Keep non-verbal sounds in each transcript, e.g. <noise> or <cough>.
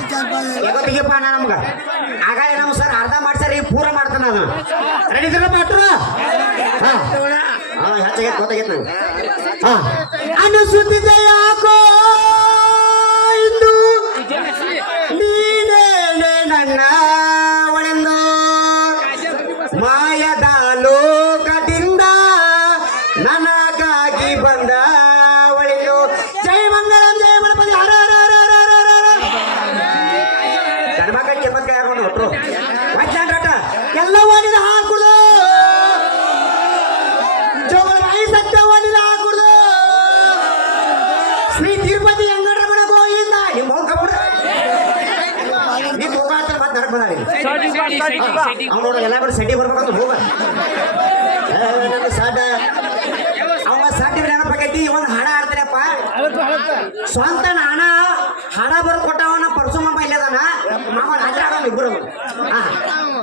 ಎಗೊತ್ತಿಗೆಪ್ಪ ಪಾನ ನಮ್ಗ. ಆಗಾಳೆ ನಮ್ ಸರ್ ಅರ್ಧ ಮಾಡ್ಸಾರ ಈಗ ಪೂರ ಮಾಡ್ತಾನ ಅದು ರೆಡಿ ಇದ್ರಲ್ಲ ಮಾಟ್ರು ಹಾ. ಹಾ, ಹೆಚ್ಚಾಗೈತೆ, ಗೊತ್ತಾಗೈತೆ ನಂಗೆ. ಅನಿಸುತ್ತಿದೆ ಯಾಕೋ ಇಂದು ನೀನೇ ನನ್ನ ಮತ್ತೆ ನಡಕ್ ಬಂದಾರಿ ಅವ್ನು ನೋಡು ಎಲ್ಲ ಬಿಟ್ಟು ಸಡ್ಡಿ ಬರ್ಬೇಕಂತ ಹೋಗ. ಏ, ಅವ ಸಡ್ಡಿ ನೆನಪಾಗೈತಿ ಒಂದು ಹಾಡ ಆಡ್ತಾನಪ್ಪ. ಸ್ವಂತ ಹಣ ಹಾಡ ಬರ್ ಕೊಟ್ಟವನ ಪರಶುಮಮ್ಮ ಇಲ್ಲದಾನ ಮಾವ ಆಡೋಣ ಇಬ್ಬರು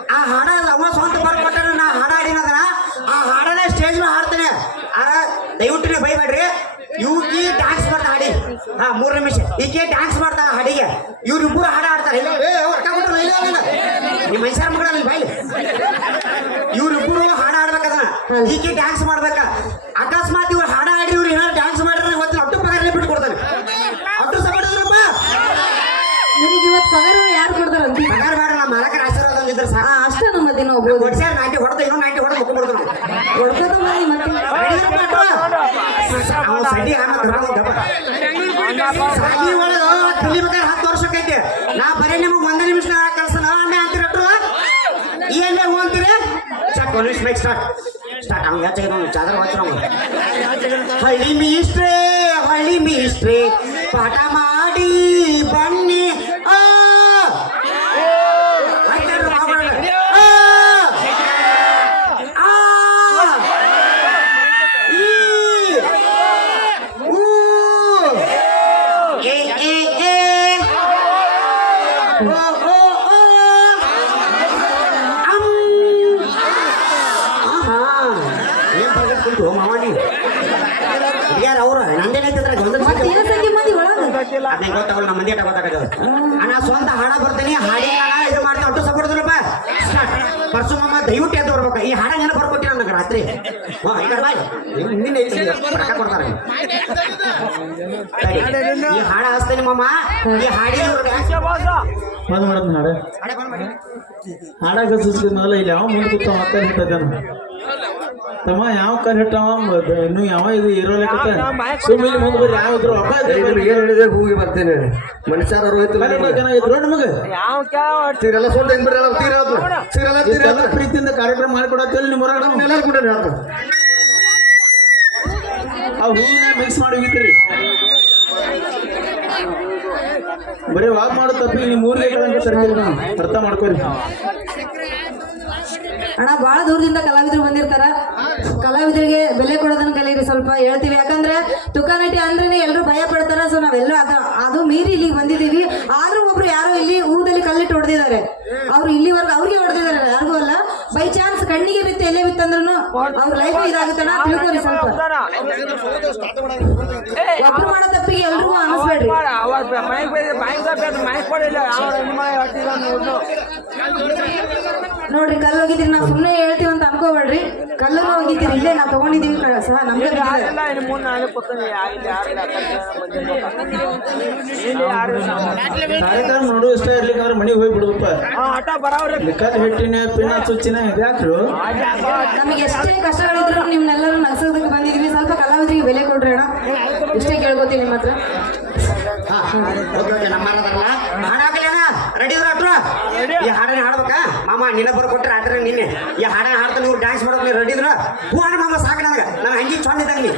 ಆ, ಹಣ ಅವ ಸ್ವಂತ ಬರ್ ಕೊಟ್ಟನ ನಾ ಹಣ ಆಡಿನದನ ಆ ಹಾಡನ ಸ್ಟೇಜ್ ಮೇಲೆ ಹಾಡ್ತೇನೆ. ಆರ ದಯವಿಟ್ಟು ನೀವು ಬೈಬೇಡ್ರಿ ಇವ್ಕಿ ಡ್ಯಾನ್ಸ್ ಮಾಡ್ತಾ ಹಾಡಿ. ಹಾ ಮೂರು ನಿಮಿಷ. ಈಕೆ ಡ್ಯಾನ್ಸ್ ಮಾಡ್ತಾ ಹಾಡಿಗೆ. ಇವ್ರಿಬ್ಬರು ಹಾಡ ಆಡ್ತಾರೆ. ಇಲ್ಲ ಏ ಹೊರ್ಕ ಕೊಟ್ಟರು ಇಲ್ಲ. ನಿಮ್ಮ ಮೈಸಾರ ಮಗಳಲ್ಲಿ ಬೈಲಿ ಇವ್ರಿಬ್ಬರು ಹಾಡ ಆಡ್ಬೇಕದ ಈಕೆ ಡ್ಯಾನ್ಸ್ ಮಾಡ್ಬೇಕ. ಅಕಸ್ಮಾತ್ ಇವ್ರು ಹಾಡ ಆಡಿ ಇವ್ರು ಏನಾದ್ರು ಡ್ಯಾನ್ಸ್ ಮಾಡಿದ್ರೆ ಇವತ್ತು ಅಟ್ಟು ಪಗಾರಲ್ಲೇ ಬಿಟ್ಟು ಕೊಡ್ತಾನೆ ಅಟ್ಟು ಸಪಡಿದ್ರಪ್ಪ ನಿನಗೆ ಇವತ್ತು ಪಗಾರ ಯಾರು ಕೊಡ್ತಾರ ಅಂತ ಪಗಾರ ಬೇಡ ನಮ್ಮ ಮಾಲಕರ ಆಶೀರ್ವಾದ ಅಂದಿದ್ರು ಸಹ ಅಷ್ಟೇ ನಮ್ಮ ದಿನ ಒಬ್ಬರು ಹೊಡ್ಸ್ಯಾರ ನಾಟಿ ಹೊಡೆದು ಇನ್ನೊಂದು ನಾಟಿ ಹೊಡೆದು ಮುಕ್ಕೊಂಡ್ಬಿಡ್ತಾನೆ ಹೊಡ್ಕೋತ ಮಾಡಿ ಮತ್ತೆ. ಸಡಿ ಸಾಗಿ ಒಳಗೆ ಕಲಿಬೇಕಾದ್ರೆ ಹತ್ತು ವರ್ಷಕ್ಕೈತೆ ನಾ ಬರೀ ನಿಮಗೆ ಒಂದೇ ನಿಮಿಷ ಕಳ್ಸನ ಮೈಕ್ ಸ್ಟಾರ್ಟ್ ಸ್ಟಾರ್ಟ್ ಹಂಗೆ ಹೆಚ್ಚಾಗಿ ನೋಡಿ ಚಾದರ್ ಹಚ್ಚಿ ಹಳ್ಳಿ ಮೀಸ್ಟ್ರೇ ಹಳ್ಳಿ ಪಾಠ ಮಾಡಿ ಬನ್ನಿ. ಆ ಆಯ್ತಾಡ್ರಿ, ಮಾಡ್ಬೇಡ್ರಿ. ಆ! ಆ! ಈ! ಊ! ಎ, ಎ, ಎ! ಓ, ಓ, ಓ! ಅಂ! ಆಹಾ! ಏನ್ ಬರ್ಗಟ್ ಕುಂತು ಮಾವ ನೀ ಯಾರು ಅವ್ರ ನಂದೇನೈತಿದ್ರ ಗೊಂದಲ ಮತ್ತೆ ಏನ ಸಂಗಿ ಮಂದಿ ಒಳಗ ಅದೇ ಗೊತ್ತಾಗಲ್ಲ ನಮ್ಮ ಮಂದಿ ಗೊತ್ತಾಗದ. ಅಣ್ಣ ಸ್ವಂತ ಹಾಡ ಬರ್ತೀನಿ ಹಾಡಿ ಇದು ಮಾಡ್ತೀನಿ ಅಷ್ಟು ಪರ್ಸು ಮಾಮ ದಯವಿಟ್ಟು ಎದ್ದು ಬರ್ಬೇಕು. ಈ ಹಾಡ ನೆನಪು ಬರ್ಕೊಟ್ಟಿ ನನಗೆ ರಾತ್ರಿ. ಹಾ ಈಗ ಬಾಯ್ ನಿನ್ನೆ ರೊಕ್ಕ ಕೊಡ್ತಾರೆ. ಈ ಹಾಡ ಹಚ್ತೀನಿ ಮಾಮ. ಈ ಹಾಡಿ ಬಂದ್ ಮಾಡದ್ ಹಾಡ. ಇಲ್ಲಿ ಯಾವ ಮುಂದೆ ಕೂತ ಮತ್ತೆ ತಮ್ಮ ಯಾವ ಕರ್ ಹಿಟ್ಟವ ಇನ್ನು ಯಾವ ಇದು ಸುಮ್ಮನೆ ಮುಂದೆ ಬರ್ರಿ ಯಾವ ಇದ್ರು ಹಬ್ಬ ಇದ್ರು ಏನ್ ಹೇಳಿದೆ? ಹೋಗಿ ಬರ್ತೇನೆ. ಮನುಷ್ಯರ ತೀರೆಲ್ಲ ಹೆಂಗ್ ಬರಲ್ಲ ತೀರೆಲ್ಲ ಪ್ರೀತಿಯಿಂದ ಕಾರ್ಯಕ್ರಮ ಮಾಡಿಕೊಡತ್ತೇಳಿ ನಿಮ್ಮ ಹೊರಗಡೆ ಎಲ್ಲರೂ ಕೂಡ ಹೇಳ್ತ ಆ ಹೂವಿನ ಮಿಕ್ಸ್ ಮಾಡಿ ಹೋಗಿತ್ರಿ ಬರೀ ವಾಕ್ ಮಾಡೋ ತಪ್ಪಿಗೆ ನಿಮ್ಮ ಊರಿಗೆ ಅರ್ಥ ಮಾಡ್ಕೊರಿ. ಅಣ್ಣ ಬಹಳ ದೂರದಿಂದ ಕಲಾವಿದರು ಬಂದಿರ್ತಾರ. ಕಲಾವಿದರಿಗೆ ಬೆಲೆ ಕೊಡೋದನ್ನ ಕಲೀರಿ ಸ್ವಲ್ಪ, ಹೇಳ್ತೀವಿ. ಯಾಕಂದ್ರೆ ತುಕಾನಟಿ ಅಂದ್ರೆ ಎಲ್ಲರೂ ಭಯ ಪಡ್ತಾರ ಸೊ ನಾವೆಲ್ಲರೂ ಅದ, ಅದು ಮೀರಿ ಇಲ್ಲಿಗೆ ಬಂದಿದ್ದೀವಿ. ಆದ್ರೂ ಒಬ್ರು ಯಾರೋ ಇಲ್ಲಿ ಊರಲ್ಲಿ ಕಲ್ಲಿಟ್ಟು ಹೊಡೆದಿದ್ದಾರೆ. ಅವ್ರು ಇಲ್ಲಿವರೆಗೂ ಅವ್ರಿಗೆ ಹೊಡೆದಿದ್ದಾರೆ, ಯಾರಿಗೂ ಅಲ್ಲ. ಬೈ ಚಾನ್ಸ್ ಕಣ್ಣಿಗೆ ಬಿತ್ತು ಎಲ್ಲೇ ಬಿತ್ತಂದ್ರೂ ಅವ್ರ ಲೈಫ್ ಇದಾಗುತ್ತಣ್ಣ ತಿಳ್ಕೊಳ್ಳಿ ಸ್ವಲ್ಪ. ಒಬ್ರು ಮಾಡೋ ತಪ್ಪಿಗೆ ಎಲ್ರಿಗೂ ಅನಿಸ್ಬೇಡ್ರಿ. ನೋಡ್ರಿ ಕಲ್ಲು ಹೋಗಿದ್ರಿ ನಾವು ಸುಮ್ಮನೆ ಹೇಳ್ತೀವಿ ಅಂತ ಅನ್ಕೋಬೇಡ್ರಿ. ಕಲ್ಲು ಹೋಗಿದ್ದೀರಿ ಇಲ್ಲೇ ನಾವು ತಗೊಂಡಿದೀವಿ ಕ- ಸಹ ನಮ್ಗೆ. ಕಾರ್ಯಕ್ರಮ ನೋಡು ಇಷ್ಟ ಇರ್ಲಿಕ್ಕಂದ್ರೆ ಮನೆಗೆ ಹೋಗಿ ಬಿಡುವಪ್ಪ ಲಿಕ್ಕದ ಹಿಟ್ಟಿನ ಪಿನ್ನ ಚುಚ್ಚಿನ ಇದ್ಯಾಕ್ರು ನಮಗೆ ಎಷ್ಟೇ ಕಷ್ಟಗಳಿದ್ರು ನಿಮ್ನೆಲ್ಲರೂ ನಗ್ಸೋದಕ್ಕೆ ಬಂದಿದ್ವಿ ಸ್ವಲ್ಪ ಕಲಾವಿದರಿಗೆ ಬೆಲೆ ಕೊಡ್ರಿ ಅಣ್ಣ. ಇಷ್ಟೇ ಕೇಳ್ಕೊತೀವಿ ನಿಮ್ಮ ಹತ್ರ. ಹಾ ಓಕೆ ಓಕೆ ನಮ್ಮ ಮಾರದಾರಲ್ಲ ಹಾಡ ಹಾಕಲೇನ ರೆಡಿ. ಈ ಹಾಡನ್ನ ಮಾಮ ನಿನ್ನ ಬರ್ಕೊಟ್ರೆ ಆದ್ರೆ ನಿನ್ನೆ ಈ ಹಾಡ ಹಾಡ್ತಾ ನೀವು ಡ್ಯಾನ್ಸ್ ಮಾಡೋದು ನೀವು ರೆಡಿ ಇದ್ರ? ಹೂ ಮಾಮ ಸಾಕು ನನಗೆ. ನಾನು ಹಂಗಿ ಚೊಂದ ಇದ್ದಂಗೆ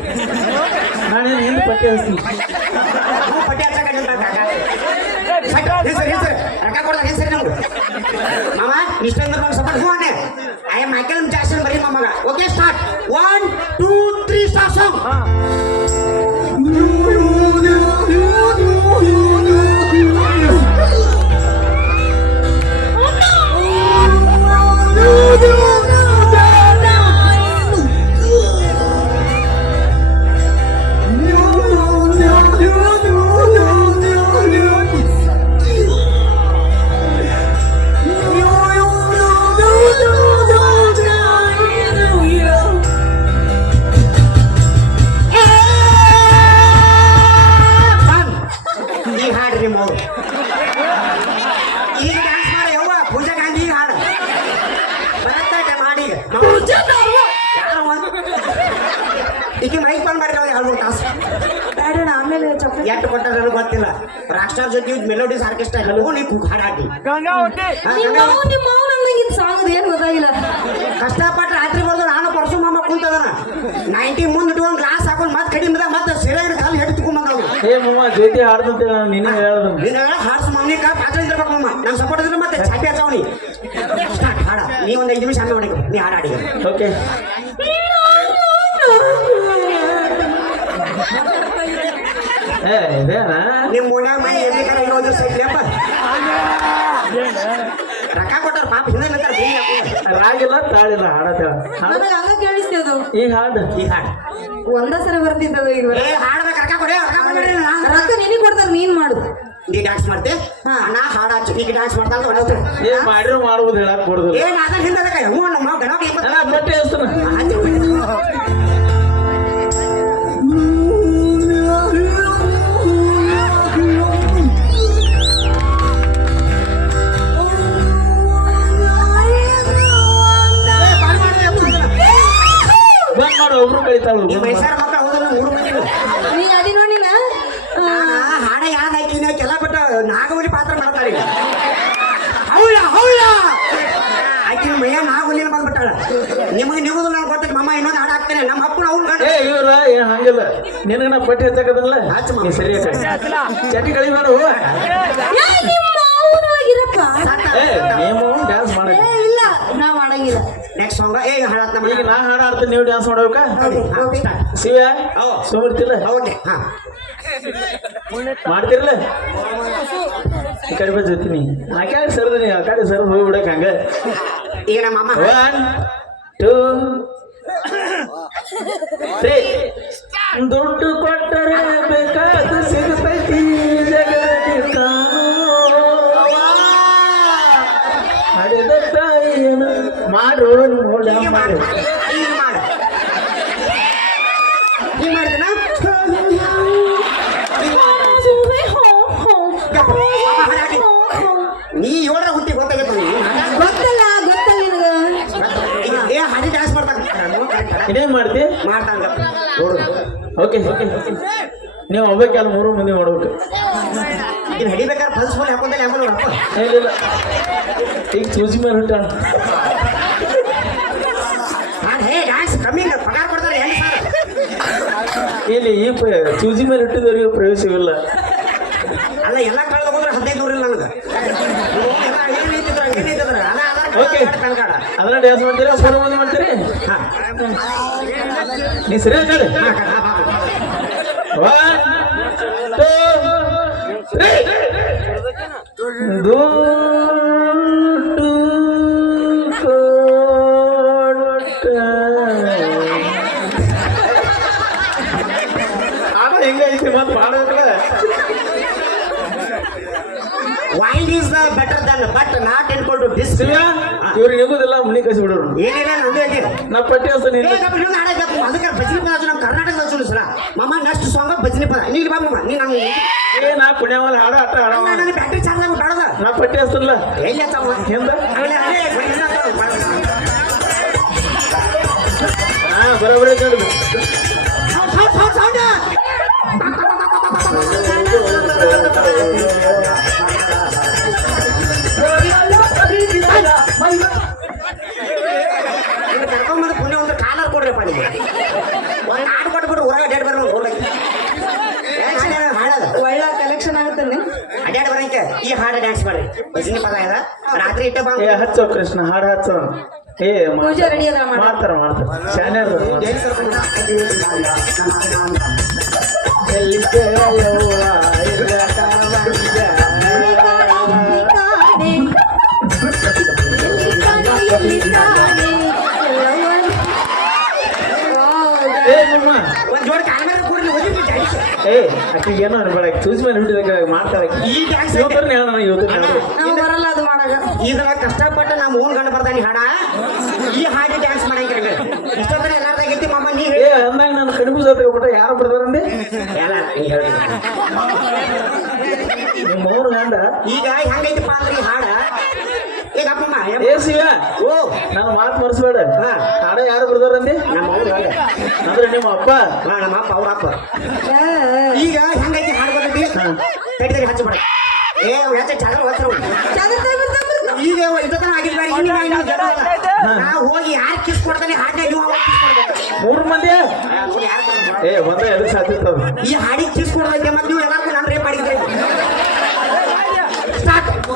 <laughs> ಈಗ. ಮೈಕ್ ಬಂದ್ ಮಾಡಿದ್ರೆ ಎರಡು ಮೂರು ತಾಸು ಬೇಡಣ್ಣ ಆಮೇಲೆ ಚಪ್ಪಲಿ. ಎಷ್ಟು ಕೊಟ್ಟಾರ ನನಗೆ ಗೊತ್ತಿಲ್ಲ. ರಾಕ್ ಸ್ಟಾರ್ ಜೊತೆ ಮೆಲೋಡಿಸ್ ಆರ್ಕೆಸ್ಟ್ರಾ ಎಲ್ಲ ಹೋಗಿ ನೀವು ಹಾಡಾಡಿ ನಿಮ್ಮ ನಂಗೆ ಇದು ಸಾಂಗ್ ಏನು ಗೊತ್ತಾಗಿಲ್ಲ. ಕಷ್ಟಪಟ್ಟು ರಾತ್ರಿ ಬರ್ದು ನಾನು ಪರಸು ಮಾಮ ಕುಂತದನ. ನೈಂಟಿ ಮುಂದೆ ಇಟ್ಕೊಂಡು ಗ್ಲಾಸ್ ಹಾಕೊಂಡು ಮತ್ತೆ ಕಡಿಮೆ ಮತ್ತೆ ಸಿರೆ ಹಿಡಿದು ಕಾಲು ಹೆಡ್ ತಗೊಂಬಂದವು ಏ ಮಮ್ಮ ಜೊತೆ ಹಾಡ್ದಂತೆ ನಾನು ನಿನ್ನೆ ಹೇಳ್ದು. ನೀನು ಹಾಡ್ಸು ಮಮ್ಮಿ ಕಾ ಪಾತ್ರ ಇದ್ರಬೇಕು ನಂಗೆ ಸಪೋರ್ಟ್ ಇದ್ರೆ ಮತ್ತೆ ಚಾಟಿ ಹಚ್ಚವನಿ. ನೀ ಒಂದು ಐದು ನಿಮಿಷ ಆಮೇಲೆ ಒಣಗಿ ನೀ ಹಾಡಾಡಿ ಓಕೆ ಏ ನಿಮ್ಮ ಮನ್ಯಾಗ ಮೈ ಎಲ್ಲಿ ರೊಕ್ಕ ಕೊಟ್ಟಾರ ಪಾಪ ಹಿಂದೆ ಈಗ ಹಾಡು. ಹಾಡು ಒಂದ ಸರಿ ಹಾಡ್ಬೇಕು ರೊಕ್ಕ ನಿನಗೆ ಕೊಡ್ತಾರ ನೀನ್ ಮಾಡು ನೀ ಡ್ಯಾನ್ಸ್ ಮಾಡ್ತೆ. ನಾ ಹಾಡ ಹಚ್ಚು ಈಗ ಡ್ಯಾನ್ಸ್ ಮಾಡ್ತಾ ಏನ್ ಮಾಡಿರೋ ಮಾಡ್ಬೋದು ಹೇಳಕ್ ಏನ್ ಅದ ಹಿಂದೆ ಹ್ಞೂ ನಮ್ಮ ಗಣಪ ಇಪ್ಪತ್ತು ಅಣ್ಣ ಬಟ್ಟೆ ಮಾಡು ಒಬ್ರು ಕಳಿತಾಳು ಈ ಮೈಸಾರ ಮಕ್ಕಳು ಹೋದ್ರೆ ಮೂರು ಮಂದಿ ನೀ ಅದಿ ನೋಡಿನ ನಾನ ಹಾಡ ಯಾವ್ದು ಹಾಕಿನ ಕೆಲ ಬಿಟ್ಟು ನಾಗವಲಿ ಪಾತ್ರ ಮಾಡ್ತಾರೆ ಈಗ ಹೌಳ ಹೌಳ ಆಕಿನ ಮೈಯ ನಾಗವಲಿನ ಬಂದ್ಬಿಟ್ಟಾಳ ನಿಮಗೆ ನೀವು ನಾನು ಗೊತ್ತೈತೆ ಮಮ್ಮ ಇನ್ನೊಂದು ಹಾಡು ಹಾಕ್ತೇನೆ ನಮ್ಮ ಅಪ್ಪನ ಅವ್ನು ಗಂಡ ಏ ಇವ್ರ ಏನ್ ಹಂಗಿಲ್ಲ ನಿನಗ ನಾ ಪಟ್ಟಿ ಹಚ್ಚಕದಲ್ಲ. ನೀ ಸರಿ ಚಟಿ ಕಳಿ ಮಾಡು ಆಗಿರಪ್ಪ ಏ ನೀವು ಡ್ಯಾನ್ಸ್ ಮಾಡೋ. ಇಲ್ಲ ನಾ ಮಾಡಂಗಿಲ್ಲ. ನೆಕ್ಸ್ಟ್ ಸಾಂಗ್ ಏ ಹಾಡತ್ ಈಗ ನಾ ನೀವು ಡ್ಯಾನ್ಸ್ ಮಾಡ್ಬೇಕಾ? Okay okay. ಶಿವ ಓ. ಸುಮಿರ್ತಿಲ್ಲ? ಓಕೆ ಹಾ. ಮಾಡ್ತಿರ್ಲ? ಈ ಕಡೆ ಬಂದ್ ಜೊತೀನಿ ಆ ಕಡೆ ಸರ್ದನಿ ಆ ಕಡೆ ಸರ್ ಹೋಗ್ಬಿಡಕ್ ಹಂಗ. ಈಗ ನಮ್ಮ ಅಮ್ಮ. ಒನ್ ಟೂ ತ್ರೀ ದುಡ್ಡು ಕೊಟ್ಟರೆ ಬೇಕಾದ ಸಿಗತೈತಿ ಜಗದಲ್ಲಿ ತಾನು ಹಡೆದ ತಾಯಿಯನು ಮಾಡು? ನೋಡ ಮಾಡು. ನೀ ಏಳರ ಹುಟ್ಟಿ ಗೊತ್ತಾಗೈತೆ ನೀ ಗೊತ್ತಲ್ಲ ಗೊತ್ತಲ್ಲ ನಿನಗ. ಏ ಹಾಡಿ ಡ್ಯಾನ್ಸ್ ಮಾಡ್ತಾನೆ ಇನ್ನೇನ್ ಮಾಡ್ತಿ? ಮಾಡ್ತಾನೆ ನೋಡು. ಓಕೆ ಓಕೆ ನೀವು ಹೋಗ್ಬೇಕಲ್ಲ ಮೂರು ಮಂದಿ ಮಾಡ್ಬೇಕು ಇದು ಹಿಡಿಬೇಕಾದ್ರೆ ಪಲ್ಸ್ ಫೋನ್ ಹಾಕೊಂಡಲ್ಲಿ ಆಮೇಲೆ ಈಗ ಚೂಸಿ ಮೇಲೆ ಹುಟ್ಟ. ನಾನು ಹೇ ಡ್ಯಾನ್ಸ್ ಕಮ್ಮಿ ಇಲ್ಲ, ಪಗಾರ ಕೊಡ್ತಾರೆ ಹೆಂಗ್ ಸರ್? ಇಲ್ಲಿ ಈ ಚೂಸಿ ಮೇಲೆ ಇಟ್ಟಿದವರಿಗೆ ಪ್ರವೇಶವಿಲ್ಲ. ಅಲ್ಲ ಎಲ್ಲ ಕಳೆದ ಹೋದ್ರೆ ಹದಿನೈದು ನೂರಿಲ್ಲ ನನಗೆ ಏನು ನಿಂತಿದ್ರ ಏನು ನಿಂತಿದ್ರ ಕಾರ್ಡ ಅದನ್ನ ಡ್ಯಾನ್ಸ್ ಮಾಡ್ತೀರಾ? ಫೋನ್ ಬಂದ್ ಮಾಡ್ತೀರಿ? ಹಾ. ನೀ ಸರಿ ಹೇಳಿ. ಒನ್ ಟೂ ತ್ರೀ ದುಡ್ಡು ಕೊಟ್ಟ ಆಡ ಹೆಂಗೈತಿ ಮತ್ತೆ ಮಾಡ್ಬೇಕಲ್ಲ. Wild is the better than but ಇವ್ರಿಗೆ ನಿಗುದಿಲ್ಲ ಮುನಿ ಕಸಿ ಬಿಡೋರು. ಏನಿಲ್ಲ ನಂದು ಐತಿ ನಾ ಪಟ್ಟಿ ಹಸ್ತ ನೀನು ಇನ್ನೊಂದು ಹಾಡಬೇಕು ಅದಕ್ಕೆ ಭಜನೆ ಪದ ಅದು ನಮ್ಮ ಕರ್ನಾಟಕದ ಚುಲು ಸಲ ಮಮ್ಮ ನೆಕ್ಸ್ಟ್ ಸಾಂಗ್ ಭಜನೆ ಪದ. ನೀನು ಬಾ ಮಮ್ಮ ನೀ ನಾನು ಏ ನಾ ಪುಣ್ಯವಾಲ ಹಾಡ ಆಟ ಆಡ ನನ್ನ ಬ್ಯಾಟ್ರಿ ಚಾರ್ಜ್ ಆಗಿ ಬೇಡದ. ನಾ ಪಟ್ಟಿ ಹಸ್ತಲ್ಲ ಎಲ್ಲಿ ಹಚ್ಚವ ಹಿಂದ? ಭಜನೆ ಅಂತ ಹಾ ಬರೋಬರಿ ನೋಡುದು ಸೌಂಡ್ ಸೌಂಡ್ ಸೌಂಡ್. ನಿಮ್ಗೆ ಹಾಡು ಡ್ಯಾನ್ಸ್ ಮಾಡ್ರಿ ಭಜನೆ ಪದ ಇದೆ ರಾತ್ರಿ ಇಟ್ಟ ಬಂದು ಏ ಹಚ್ಚೋ ಕೃಷ್ಣ ಹಾಡು ಹಚ್ಚೋ ಏ ಮಾ- ಪೂಜೆ ready ಅದ ಮಾಡು. ಮಾಡ್ತಾರ ಮಾಡ್ತಾರ ಶಾನ್ಯಾರ ಎಲ್ಲಿ ಕರ್ಕೊಂಡು ಎಲ್ಲಿಗೆ ಯವ್ವ ಇಲ್ಲಟ ಬಂದ. ಏ ಮಮ್ಮ ಒಂದು ಜೋಡಿ ಕಾಲ ಮೇಲೆ ಕೂಡಲಿ ಹೋಗಿದ್ದು ಡ್ಯಾನ್ಸ್ ಏ ಅಕ್ಕಿ ಏನೋ ಅನ್ಬೇಡ ಚೂಸ್ ಮೇಲೆ ಹಿಡಿದಾಗ ಮಾಡ್ತಾರೆ. ಈ ಡ್ಯಾನ್ಸ್ ಇವತ್ತರ್ನ ಬರಲ್ಲ ಅದು ಮಾಡಾಗ ಇದನ್ನ ಕಷ್ಟಪಟ್ಟು ನಮ್ಮ ಓನ್ ಗಂಡ ಬರ್ತಾನೆ ಹಣ. ಈ ಹಾಗೆ ಡ್ಯಾನ್ಸ್ ಮಾಡಂಗಿಲ್ಲ ಇಷ್ಟೊತ್ತರ ಎಲ್ಲಾರ್ದಾಗೈತಿ ಮಮ್ಮ ನೀ ಏ ಅಂದಾಗ ನಾನು ಕಡಿಮೆ ಜೊತೆ ಬಿಟ್ಟ ಯಾರು ಎಲ್ಲ ಹೇಳಿ. ನಿಮ್ಮ ಈಗ ಹೆಂಗೈತಪ್ಪ ಅಂದ್ರೆ ಈ ಹಾಡ? ಈಗ ಅಪ್ಪಮ್ಮ ಏ ಶಿವ ಓ. ನನ್ನ ಮಾತು ಮರ್ಸ್ಬೇಡ. ಹಾ. ಹಾಡ ಯಾರು ಬರ್ದಾರಂದಿ ನಮ್ಮ ಅವ್ರು ಹಂಗ ಅಂದ್ರೆ ನಿಮ್ಮ ಅಪ್ಪ? ಹಾ, ನಮ್ಮ ಅಪ್ಪ ಅವ್ರ ಅಪ್ಪ. ಈಗ ಹೆಂಗೈತಿ ಹಾಡು ಬರ್ತೈತಿ ತಡಿತಡಿ ಹಚ್ಚಬೇಡ ಏ ಹೆಚ್ಚ ಈಗ ಇದನ್ನ ಆಗಿಲ್ಲ. ನಾ ಹೋಗಿ ಯಾರು ಕಿಸ್ ಕೊಡ್ತಾನೆ ಹಾಡ್ನೆ ನೀವು. ಮೂರು ಮಂದಿ? ಏ ಒಂದ ಸಾಧ್ಯ ಈ ಹಾಡಿಗೆ ಕಿಸ್ ಕೊಡ್ತೈತೆ ಮತ್ತೆ ನೀವು ಎಲ್ಲರಿಗೂ ನಾನು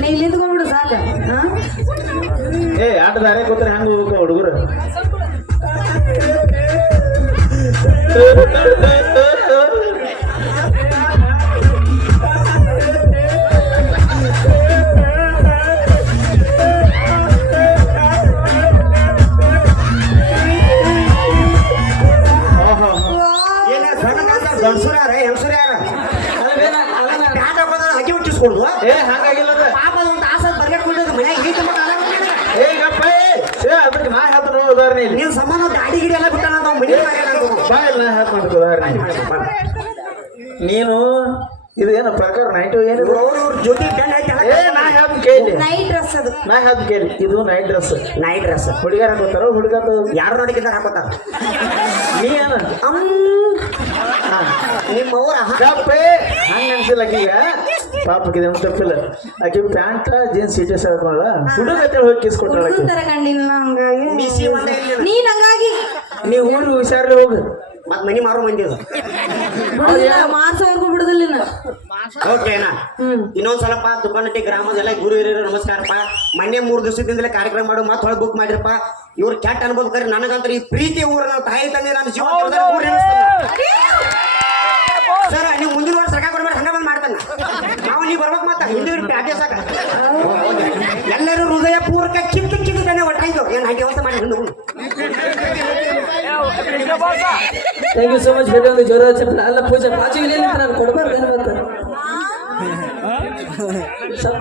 ನೀ ಇಲ್ಲಿ ನಿಂತ್ಕೊಂಡ್ಬಿಡು ಸಾಕ ಹಾ ಏ ಆಟ ದಾರೆ ಕೂತ್ರೆ ಹೆಂಗ ಹುಡುಗರು. ಉದಾಹರಣೆ ಇಲ್ಲಿ. ನಿನ್ ಸಂಬಂಧ ದಾಡಿ ಗಿಡಿ ಎಲ್ಲ ಬಿಟ್ಟಾನ ನಾವು ಮನೆ ಬಾ ಇಲ್ಲಿ ಉದಾಹರಣೆ ನೀನು. ಇದು ಏನು ಪ್ರಕಾರ ನೈಟ್ ಏನು? ಅವ್ರ ಇವ್ರ ಜೊತೆ ಬೆನ್ನ ಐತಲ್ಲ ಏ ನಾ ಹೇಳ್ತೀನಿ ಕೇಳಿ. ನೈಟ್ ಡ್ರೆಸ್ ಅದು. ನಾ ಹೇಳ್ತೀನಿ ಕೇಳಿ. ಇದು ನೈಟ್ ಡ್ರೆಸ್ ನೈಟ್ ಡ್ರೆಸ್ ಹುಡುಗರ ಹಾಕೋತಾರ ಹುಡುಗರ ಯಾರು ನೋಡಿಕಿಂತ ಹಾಕೋತಾರ? ನೀ ಏನ? ಅಮ್ಮ ನಿಮ್ಮ ಅವ್ರ ಗಪ್ಪೆ. ಹಂಗ ಅನ್ಸಿಲ್ಲ ಆಕಿಗ ಪಾಪಕ್ಕೆ ಇದನ್ನು ತಪ್ಪಿಲ್ಲ. ಆಕೆ ಪ್ಯಾಂಟ್ ಜೀನ್ಸ್ ಸೀಟೆ ಹಾಕೊಂಡ ಹುಡುಗ ಅಂತೇಳಿ ಹೋಗಿ ಕಿಸ್ ಕೊಟ್ಟಾಳ ಹುಡುಗನ್ ತರ ಕಂಡಿಲ್ಲ ಹಂಗಾಗಿ. ಬಿಸಿ ಒಂದೇ ಇಲ್ಲ ನೀನ್ ಹಂಗಾಗಿ. ನೀವು ಊರು ಹುಷಾರ್ಲಿ ಹೋಗು. ಮತ್ ಮನಿ ಮಾರೋ ಮಂದಿ ಅದು ಬಿಡುದಿಲ್ಲ ಮಾರ್ಸೋವರ್ಗು ಬಿಡುದಿಲ್ಲ ಇನ್ನ. ಓಕೆನಾ ಹ್ಮ್. ಇನ್ನೊಂದ್ ಸ್ವಲ್ಪ ತುಪ್ಪನಟ್ಟಿ ಗ್ರಾಮದೆಲ್ಲ ಗುರು ಹಿರಿಯರು ನಮಸ್ಕಾರಪ್ಪ. ಮೊನ್ನೆ ಮೂರು ದಿವಸದಿಂದಲೇ ಕಾರ್ಯಕ್ರಮ ಮಾಡು ಮತ್ತೆ ಹೊಳಗೆ ಬುಕ್ ಮಾಡಿರಪ್ಪ. ಇವ್ರು ಕೆಟ್ಟ ಅನ್ಬೋದು ಕರೆ ನನಗಂತೂ ಈ ಪ್ರೀತಿ ಊರ ನಾವು ತಾಯಿ ತಂದೆ ನನ್ನ ಜೀವ ಸರ್ ನೀವು ಮುಂದಿನ ವರ್ಷ ಸರ್ಕಾರ ಕೊಡ್ಬೇಡ ಹಂಗ ಬಂದ್ ಮಾಡ್ತಾನೆ. ಮಾತಾ ಬರ್ಬೇಕು ಹಿಂದೂ ಹಿಂದೆ ಪ್ಯಾಟೆ ಸಾಕ ಎಲ್ಲರೂ ಹೃದಯ ಪೂರ್ವಕ ಕಿತ್ತು ಕಿತ್ತು ತಾನೆ ಒಟ್ಟಾಯ್ತು ಏನು ಹಾಗೆ ಹೊಸ ಮಾಡಿ Hindu. Thank you so much ಬೇರೆ ಒಂದು ಜೋರ ಅಲ್ಲ ಪೂಜೆ ಪಾಚಿಗೆ ನಾನು ಕೊಡಬಾರ್ದು ಮತ್ತೆ